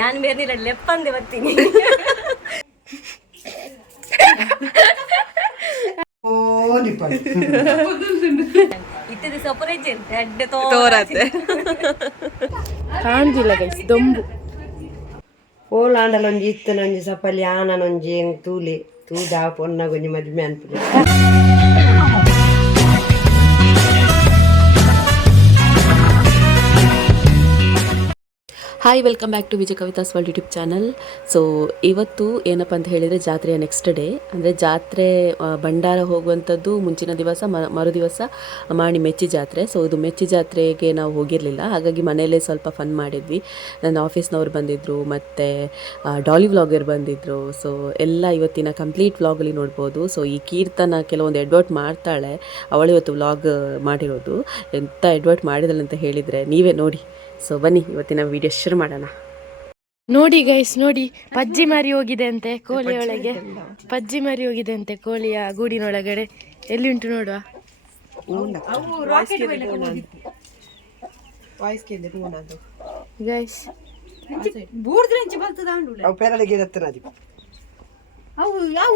ಯಾನ್ ಬೇರೆ ಲೆಪ್ಪಂದೆ ಬರ್ತೀನಿ. ಓ ಸಪರೇಜ್ ಅಡ್ಡ ತೋರತ್ತೆ. ಕಾಣ್ತಿಲ್ಲ ಗೈಸ್ ದೊಂಬು. ಓಲಾಂಡಲೊಂಜಿ ಇತ್ತನೊಂಜಿ ಸಪಲಿ ಆನನೊಂಜಿ ತೂಲೆ ತೂದ ಪೊನ್ನಗೊಂಜಿ ಮದ್ಮೆ ಅನ್ಪುಲೆ hi welcome back to Vijaya Kavitha's world YouTube channel so ಇವತ್ತು ಏನಪ್ಪ ಅಂತ ಹೇಳಿದರೆ ಜಾತ್ರೆಯ ನೆಕ್ಸ್ಟ್ ಡೇ ಅಂದರೆ ಜಾತ್ರೆ ಭಂಡಾರ ಹೋಗುವಂಥದ್ದು ಮುಂಚಿನ ದಿವಸ ಮರು ದಿವಸ ಮಾಡಿ ಮೆಚ್ಚಿ ಜಾತ್ರೆ. ಸೊ ಇದು ಮೆಚ್ಚಿ ಜಾತ್ರೆಗೆ ನಾವು ಹೋಗಿರಲಿಲ್ಲ. ಹಾಗಾಗಿ ಮನೆಯಲ್ಲೇ ಸ್ವಲ್ಪ ಫನ್ ಮಾಡಿದ್ವಿ. ನನ್ನ ಆಫೀಸ್ನವ್ರು ಬಂದಿದ್ದರು ಮತ್ತು ಡಾಲಿ ವ್ಲಾಗರ್ ಬಂದಿದ್ದರು ಸೊ ಎಲ್ಲ ಇವತ್ತಿನ ಕಂಪ್ಲೀಟ್ ವ್ಲಾಗಲ್ಲಿ ನೋಡ್ಬೋದು. ಸೊ ಈ ಕೀರ್ತನ ಕೆಲವೊಂದು ಎಡ್ವರ್ಟ್ ಮಾಡ್ತಾಳೆ. ಅವಳು ಇವತ್ತು ವ್ಲಾಗ್ ಮಾಡಿರೋದು. ಎಂಥ ಎಡ್ವರ್ಟ್ ಮಾಡಿದಳು ಅಂತ ಹೇಳಿದರೆ ನೀವೇ ನೋಡಿ. ಸೊ ಬನ್ನಿ ಇವತ್ತಿನ ವಿಡಿಯೋ ಶುರು ಮಾಡೋಣ. ನೋಡಿ ಗೈಸ್ ನೋಡಿ ಪಜ್ಜಿ ಮರಿ ಹೋಗಿದೆ ಅಂತೆ ಕೋಳಿ ಒಳಗೆ. ಪಜ್ಜಿ ಮರಿ ಹೋಗಿದೆ ಅಂತೆ ಕೋಳಿಯ ಗೂಡಿನೊಳಗಡೆ. ಎಲ್ಲಿ ಉಂಟು ನೋಡುವ? ಗೈಸ್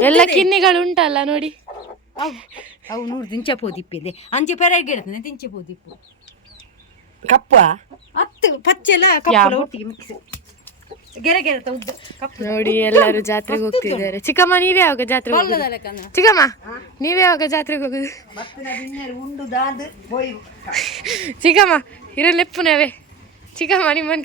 ಎಲ್ಲ ಕಿನ್ನಿಗಳು ಉಂಟಲ್ಲ ನೋಡಿ. ಅವು ನೂರು ದಿಂಚ ಪೋದಿಪ್ಪಿದೆ ಅಂಚೆ ಪೆರಗೆ ಇಡ್ತಾನೆ ದಿಂಚೆ ಪೋದಿಪ್ಪು. ಕಪ್ಪ ಹತ್ತು ಪಚ್ಚೆಲ್ಲ ಕಪ್ಪಲ ಒಟ್ಟಿಗೆ ಮಿಕ್ಸ್ ಗೆರೆ ಗೆರೆ ತ ಉದ್ದ ಕಪ್ಪು. ನೋಡಿ ಎಲ್ಲರೂ ಜಾತ್ರೆಗೆ ಹೋಗ್ತಿದ್ದಾರೆ. ಚಿಕ್ಕಮ್ಮ ನೀವೇ ಯಾವಾಗ ಜಾತ್ರೆಗೆ ಹೋಗುದು? ಚಿಕ್ಕಮ್ಮ ನೀವೇ ಯಾವಾಗ ಜಾತ್ರೆಗೆ ಹೋಗುದು? ಉಂಡು ದಾದ್ ಹೋಯ್ ಚಿಕ್ಕಮ್ಮ ಇರೋ ಲೆಪ್ಪುನವೇ ಚಿಕ್ಕಮ್ಮ ನಿಮ್ಮನ್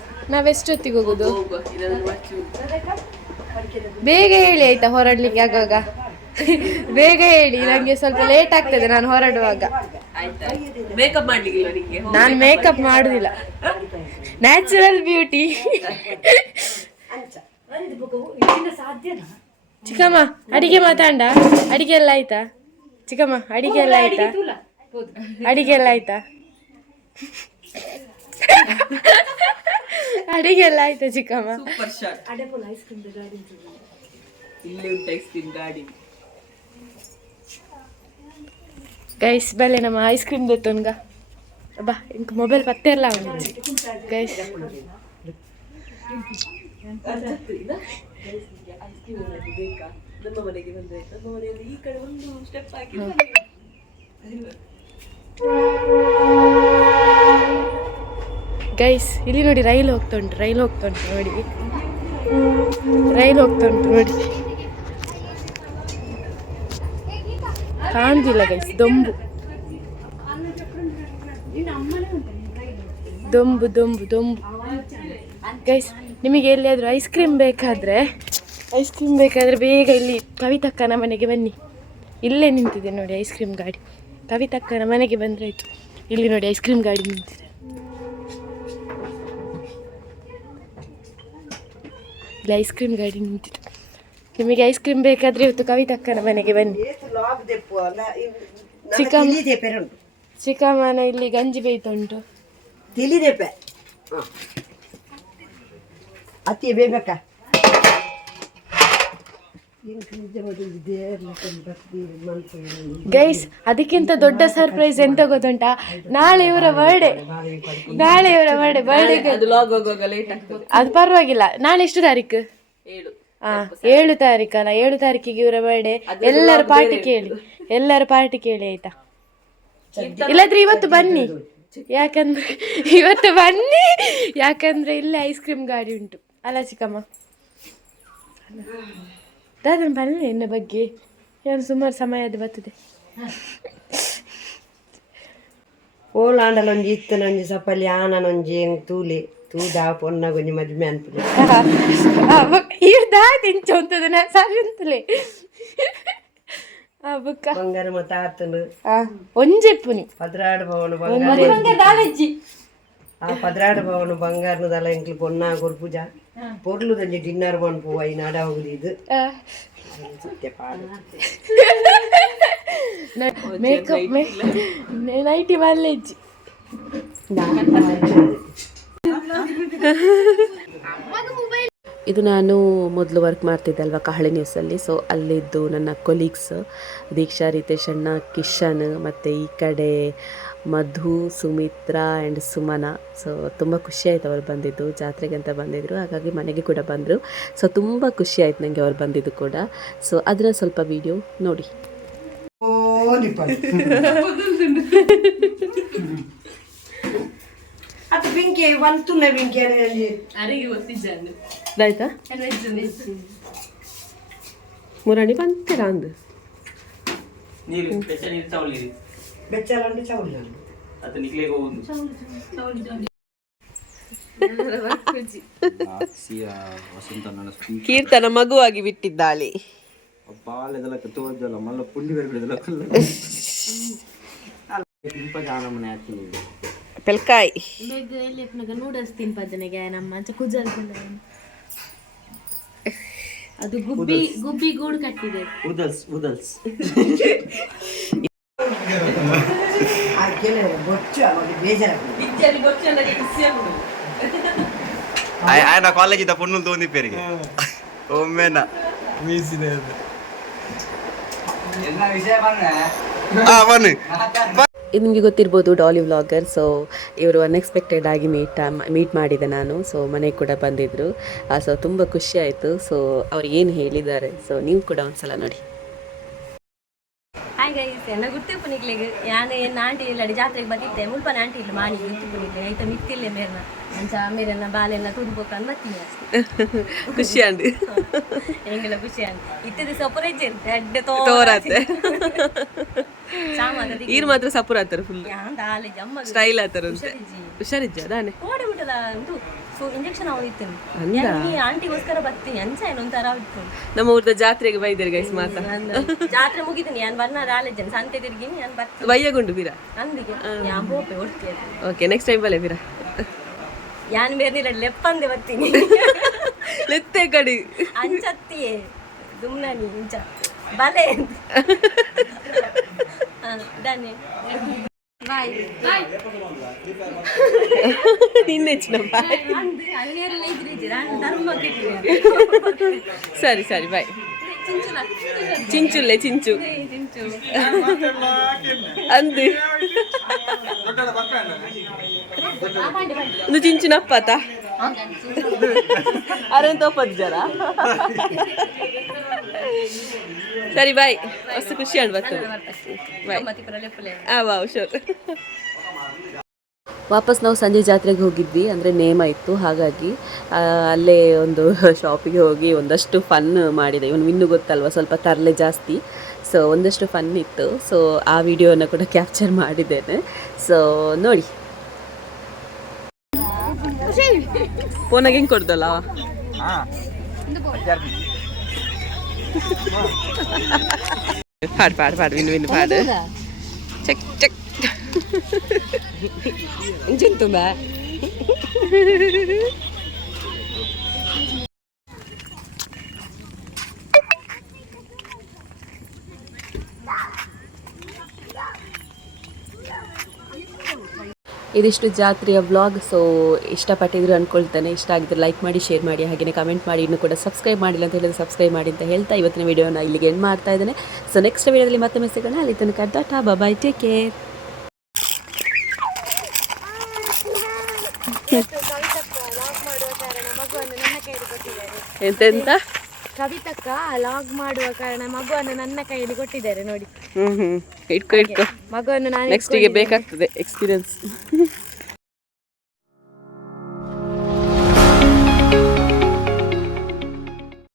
ನಾವೆಷ್ಟೊತ್ತಿಗೆ ಹೋಗುದು? ಬೇಗ ಹೇಳಿ ಆಯ್ತಾ ಹೊರಡ್ಲಿಕ್ಕೆ ಆಗಾಗ? ಬೇಗ ಹೇಳಿ ನಂಗೆ ಸ್ವಲ್ಪ ಲೇಟ್ ಆಗ್ತದೆ ನಾನು ಹೊರಡುವಾಗ. ನಾನು ಮೇಕಪ್ ಮಾಡುದಿಲ್ಲ. ನ್ಯಾಚುರಲ್ ಬ್ಯೂಟಿ ಚಿಕ್ಕಮ್ಮ ಅಡಿಗೆ ಮಾತಾಂಡ ಅಡಿಗೆ ಎಲ್ಲ ಆಯ್ತಾ? ಚಿಕ್ಕಮ್ಮ ಅಡಿಗೆ ಎಲ್ಲ ಆಯ್ತಾ? ಅಡಿಗೆ ಎಲ್ಲ ಆಯ್ತಾ? ಅಡಿಗೆ ಎಲ್ಲ ಆಯ್ತಾ ಚಿಕ್ಕಮ್ಮ? ಸೂಪರ್ ಶಾಟ್ ಇಲ್ಲಿ ಉಂಟು ಐಸ್ ಕ್ರೀಮ್ ಗಾಡಿ. ಗೈಸ್ ಬಲೆ ನಮ್ಮ ಐಸ್ ಕ್ರೀಮ್ ದೊತ್ತೊನ್ಗ ಬಾ ಇಂಕ ಮೊಬೈಲ್ ಪತ್ತೆ ಎಲ್ಲ ಗೈಸ್ ಬೇಕಾ ನಮ್ಮ ಮನೆಗೆ ಬಂದ್ರೆ ನಮ್ಮ ಮನೆಯಲ್ಲಿ ಈ ಕಡೆ ಒಂದು ಸ್ಟೆಪ್ ಹಾಕಿ. ಗೈಸ್ ಇಲ್ಲಿ ನೋಡಿ ರೈಲ್ ಹೋಗ್ತಾ ಉಂಟು ರೈಲು ಹೋಗ್ತಾ ಉಂಟು ನೋಡಿ. ರೈಲ್ ಹೋಗ್ತಾ ಉಂಟು ನೋಡಿ. ಕಾಣ್ತಿಲ್ಲ ಗೈಸ್ ದೊಂಬು. ದೊಂಬು ದೊಂಬು ದೊಂಬು. ಗೈಸ್ ನಿಮಗೆ ಎಲ್ಲಿಯಾದರೂ ಐಸ್ ಕ್ರೀಮ್ ಬೇಕಾದರೆ ಐಸ್ ಕ್ರೀಮ್ ಬೇಕಾದರೆ ಬೇಗ ಇಲ್ಲಿ ಕವಿತಕ್ಕನ ಮನೆಗೆ ಬನ್ನಿ. ಇಲ್ಲೇ ನಿಂತಿದೆ ನೋಡಿ ಐಸ್ ಕ್ರೀಮ್ ಗಾಡಿ. ಕವಿತಕ್ಕನ ಮನೆಗೆ ಬಂದರೆ ಆಯಿತು. ಇಲ್ಲಿ ನೋಡಿ ಐಸ್ ಕ್ರೀಮ್ ಗಾಡಿ ನಿಂತಿದೆ. ಇಲ್ಲಿ ಐಸ್ ಕ್ರೀಮ್ ಗಾಡಿ ನಿಂತಿತ್ತು ನಿಮಗೆ ಐಸ್ ಕ್ರೀಮ್ ಬೇಕಾದ್ರೆ ಇವತ್ತು ಕವಿತಕ್ಕನ ಮನೆಗೆ ಬನ್ನಿ. ಚಿಕ್ಕಮ್ಮನ ಇಲ್ಲಿ ಗಂಜಿ ಬೇಯ್ತುಂಟು ತಿಳಿದೆಪೆ ಅತಿ ಬೇಬೇಕ ಗೈಸ್ ಅದಕ್ಕಿಂತ ದೊಡ್ಡ ಸರ್ಪ್ರೈಸ್ ಎಂತ ಗೊತ್ತುಂಟಾ? ನಾಳೆ ಇವರ ಬರ್ಡೇ ನಾಳೆ ಇವರ ಬರ್ಡೇ ಬರ್ಡೇಗೆ ಅದು ಪರವಾಗಿಲ್ಲ. ನಾಳೆ ಎಷ್ಟು ತಾರೀಕು? ಏಳು. ಹಾ ಏಳು ತಾರೀಕಲ್ಲ. ಏಳು ತಾರೀಕಿಗೆ ಇವರ ಬರ್ಡೇ ಎಲ್ಲರ ಪಾರ್ಟಿ ಕೇಳಿ. ಎಲ್ಲರ ಪಾರ್ಟಿ ಕೇಳಿ ಆಯ್ತಾ? ಇಲ್ಲಾದ್ರೆ ಇವತ್ತು ಬನ್ನಿ. ಯಾಕಂದ್ರೆ ಇವತ್ತು ಬನ್ನಿ. ಯಾಕಂದ್ರೆ ಇಲ್ಲೇ ಐಸ್ ಕ್ರೀಮ್ ಗಾಡಿ ಉಂಟು. ಅಲ್ಲ ಚಿಕ್ಕಮ್ಮ. ದಾದನ್ ಬರಲಿ ಎನ್ನ ಬಗ್ಗೆ ಏನು ಸುಮಾರು ಸಮಯ ಅದು ಬರ್ತದೆ ಓಲಾಂಡಲೊಂಜಿ ನಂಜಿ ಸಪಲಿ ಆನನೊಂಜಿ ಎಂಗ್ ತೂಲೆ ತೂದ ಪೊನ್ನಗೊಂಜಿ ಮದ್ಮೆ ಅನ್ಪುಲೆ ಇವ್ರು ದಾ ತಿಂಚೊಂತದನ ಸರಿ ಅಂತಲೇ. ಆ ಬುಕ್ಕ. ಬಂಗಾರ ಮತ್ತ ಆತನು. ಆ ಒಂಜೆಪ್ಪುನಿ ಪದ್ರಾಡು ಭವನ ಬಂಗಾರ. ಆ ಪದ್ರಾಡು ಭವನ ಬಂಗಾರನದಲ್ಲ ಎಂಕ್ಲು ಪೊನ್ನ ಆಗೋರ್ ಪೂಜ ಪೊರ್ಲು ದಂಜಿ ಡಿನ್ನರ್ ಮನ್ಪುವ ಈ ನಾಡ ಹೋಗುದು ಇದು ಸತ್ಯ ಪಾಡು ಮೇಕಪ್ ನೈಟಿ ಮಲ್ಲೆಜ್ಜಿ ಇದು ನಾನು ಮೊದಲು ವರ್ಕ್ ಮಾಡ್ತಿದ್ದೆ ಅಲ್ವಾ ಕಹಳೆ ನ್ಯೂಸಲ್ಲಿ ಸೊ ಅಲ್ಲಿದ್ದು ನನ್ನ ಕೊಲೀಗ್ಸ್ ದೀಕ್ಷಾ ರಿತೇಶ್ ಅಣ್ಣ ಕಿಶನ್ ಮತ್ತು ಈ ಕಡೆ ಮಧು ಸುಮಿತ್ರಾ ಆ್ಯಂಡ್ ಸುಮನ. ಸೊ ತುಂಬ ಖುಷಿ ಆಯಿತು ಅವ್ರು ಬಂದಿದ್ದು. ಜಾತ್ರೆಗೆ ಅಂತ ಬಂದಿದ್ದರು ಹಾಗಾಗಿ ಮನೆಗೆ ಕೂಡ ಬಂದರು. ಸೊ ತುಂಬ ಖುಷಿ ಆಯ್ತು ನನಗೆ ಅವ್ರು ಬಂದಿದ್ದು ಕೂಡ. ಸೊ ಅದರ ಸ್ವಲ್ಪ ವಿಡಿಯೋ ನೋಡಿ. ಅದು ಬೆಂಕಿ ಬಂತುನ್ನ ಬೆಂಕಿ ಅಲ್ಲಿ ಅರಿಗೆ ಆಯ್ತಾ? ಮುರಾಣಿ ಬಂತೀರ ಅಂದು? ನೀರು ನೀರು ನಿಕ್ಲಿಗೆ ಹೋಗುದು. ಕೀರ್ತನ ಮಗುವಾಗಿ ಬಿಟ್ಟಿದ್ದಾಳೆ. ಮಲ್ಲ ಪುಂಡಿ ಬೇರೆ ಬಿಡೋದಿಲ್ಲ ಜಾನ ಮನೆ ಹಾಕ್ತೀನಿ ಪೆಲ್ಕಾಯಿ ನೂಡಲ್ಸ್ ತಿನ್ಪದನೆಗೆ ನಮ್ಮ ಅಂಚ ಕುಜಲ್ ಅದು ಗುಬ್ಬಿ ಗುಬ್ಬಿ ಗೂಡು ಕಟ್ಟಿದೆ ಉದಲ್ಸ್ ಉದಲ್ಸ್ ಆ ಕೆಲ ಬೊಚ್ಚು ಅವಾಗ ಬೇಜಾರ ఆయన కాలేజ్ ఇంత పొన్నులు తోంది పెరిగి ఒమ్మేనా పన్ను ಇದು ನಿಮಗೆ ಗೊತ್ತಿರ್ಬೋದು ಡಾಲಿ ವ್ಲಾಗರ್ ಸೊ ಇವರು ಅನ್ಎಕ್ಸ್ಪೆಕ್ಟೆಡ್ ಆಗಿ ಮೀಟ್ ಮೀಟ್ ಮಾಡಿದೆ ನಾನು ಸೊ ಮನೆಗೆ ಕೂಡ ಬಂದಿದ್ದರು ಸೊ ತುಂಬ ಖುಷಿ ಆಯಿತು ಸೊ ಅವ್ರು ಏನು ಹೇಳಿದ್ದಾರೆ ಸೊ ನೀವು ಕೂಡ ಒಂದ್ಸಲ ನೋಡಿ. ಎನ್ನ ಗುರ್ತಿ ಪುನಿಗ್ಲಿಗೆ ಯಾನೆ ಎನ್ನ ಆಂಟಿ ಇಲ್ಲಡಿ ಜಾತ್ರೆಗೆ ಬಂದಿದ್ದೆ. ಮುಲ್ಪನ ಆಂಟಿ ಇಲ್ಲ ಮಾಡಿ ಗುರ್ತಿ ಪುನಿಕ್ಲೆ ಐತ ಮಿತ್ತಿಲ್ಲೆ ಮೇರ್ನ ಅಂಚ ಮೇರೆನ್ನ ಬಾಲೆಲ್ಲ ತುಡ್ಬೇಕು ಅಂದ್ ಬತ್ತೀನಿ ಅಷ್ಟೇ. ಖುಷಿ ಆಂಡಿ ಹೆಂಗೆಲ್ಲ ಖುಷಿ ಆಂಡಿ ಇತ್ತೆ ದಿವಸ ಒಪ್ಪರೈಜ್ ಇರುತ್ತೆ ಅಡ್ಡ ತೋರಾತೆ. ಈರ್ ಮಾತ್ರ ಸಪುರ ಆತರ ಫುಲ್ ಸ್ಟೈಲ್ ಆತರ ಅಂತೆ. ಹುಷಾರಿಜ್ಜ. ಅದಾನೆ. ಓಡಿ ಉಂಟು ಸೊ ಇಂಜೆಕ್ಷನ್ ಅಂದ? ಈ ಆಂಟಿಗೋಸ್ಕರ ಬರ್ತೀನಿ? ಅಂಚ ಏನೊಂಥರ ಇತ್ತು ನಮ್ಮ ಊರದ ಜಾತ್ರೆಗೆ ಬೈದಿರಿ ಗೈಸ್ ಮಾತಾ ಜಾತ್ರೆ ಮುಗಿದೀನಿ ನಾನು ಬರ್ನ ರಾಲೇಜನ್ ಸಂತೆ ತಿರ್ಗಿನಿ ನಾನು ಬರ್ತೀನಿ ಬಯ್ಯಗುಂಡು ಬೀರ ಅಂದಿಗೆ. ಯಾನ್ ಹೋಪೆ ಹೊಡ್ತೀಯ? ಓಕೆ ನೆಕ್ಸ್ಟ್ ಟೈಮ್ ಬಲೆ ಬೀರ ಯಾನ್ ಬೇರ್ನಿಲ್ಲ ಲೆಪ್ಪಂದೆ ಬರ್ತೀನಿ. ಲೆತ್ತೆ ಕಡಿ. ಅಂಚತ್ತಿಯೇ ದುಮ್ನನಿ ಇಂಚ. ಬಲೆ. ದಾನೆ ಬಾಯ್ ಬಾಯ್ ಇನ್ನೆಚ್ಚಿನ ಬಾಯ್ ಅಂದು ಅಲ್ಲಿಯರೆಲ್ಲ ಇದ್ರಿದ್ದೆ ನಾನು ಧರ್ಮ ಕೆಟ್ಟಿದೆ ಸರಿ ಅರೆನ್ ಜರ? ಸರಿ ಬಾಯ್ ಅಷ್ಟು ಖುಷಿ ಅಣ್ಣ ಬರ್ತದೆ ವಾಪಸ್ ನಾವು ಸಂಜೆ ಜಾತ್ರೆಗೆ ಹೋಗಿದ್ವಿ, ಅಂದರೆ ನೇಮ ಇತ್ತು. ಹಾಗಾಗಿ ಅಲ್ಲೇ ಒಂದು ಶಾಪಿಗೆ ಹೋಗಿ ಒಂದಷ್ಟು ಫನ್ ಮಾಡಿದೆ. ಇವನು ಇನ್ನೂ ಗೊತ್ತಲ್ವ, ಸ್ವಲ್ಪ ತರಲೆ ಜಾಸ್ತಿ. ಸೊ ಒಂದಷ್ಟು ಫನ್ ಇತ್ತು. ಸೊ ಆ ವಿಡಿಯೋನ ಕೂಡ ಕ್ಯಾಪ್ಚರ್ ಮಾಡಿದ್ದೇನೆ. ಸೊ ನೋಡಿ. ಫೋನಾಗ ಹೆಂಗೆ ಕೊಡ್ದಲ್ಲ? ಅವ? ಪಾಡು ಪಾಡು ಪಾಡು ವಿನ್ ವಿನ್ ಪಾಡು. Check check. ಇಂಜಿಂತುಂಬ ಇದಿಷ್ಟು ಜಾತ್ರೆಯ ವ್ಲಾಗ್ ಸೊ ಇಷ್ಟಪಟ್ಟಿದ್ರು ಅಂದ್ಕೊಳ್ತಾನೆ ಇಷ್ಟ ಆಗಿದ್ರೆ ಲೈಕ್ ಮಾಡಿ ಶೇರ್ ಮಾಡಿ ಹಾಗೆಯೇ ಕಮೆಂಟ್ ಮಾಡಿ. ಇನ್ನು ಕೂಡ ಸಬ್ಸ್ಕ್ರೈಬ್ ಮಾಡಿಲ್ಲ ಅಂತ ಹೇಳಿದ್ರೆ ಸಬ್ಸ್ಕ್ರೈಬ್ ಮಾಡಿ ಅಂತ ಹೇಳ್ತಾ ಇವತ್ತಿನ ವಿಡಿಯೋನ ಇಲ್ಲಿಗೆ ಎಂಡ್ ಮಾಡ್ತಾ ಇದ್ದೇನೆ. ಸೊ ನೆಕ್ಸ್ಟ್ ವಿಡಿಯೋದಲ್ಲಿ ಮತ್ತೆ ಸಿಗೋಣ. ಅಲ್ಲಿ ತನಕ ಟಾಟಾ ಬಾಯ್ ಟೇಕ್ ಕೇರ್ ಎಂತೆಂತ? ಕವಿತಕ್ಕ ಲಾಗ್ ಮಾಡುವ ಕಾರಣ ಮಗುವನ್ನು ನನ್ನ ಕೈಯಲ್ಲಿ ಕೊಟ್ಟಿದ್ದಾರೆ ನೋಡಿ. ಹ್ಞೂ ಹ್ಮ್. ಇಟ್ಕೊ ಇಟ್ಕೊ. ಮಗುವನ್ನು ನಾನು ನೆಕ್ಸ್ಟಿಗೆ ಬೇಕಾಗ್ತದೆ ಎಕ್ಸ್ಪೀರಿಯನ್ಸ್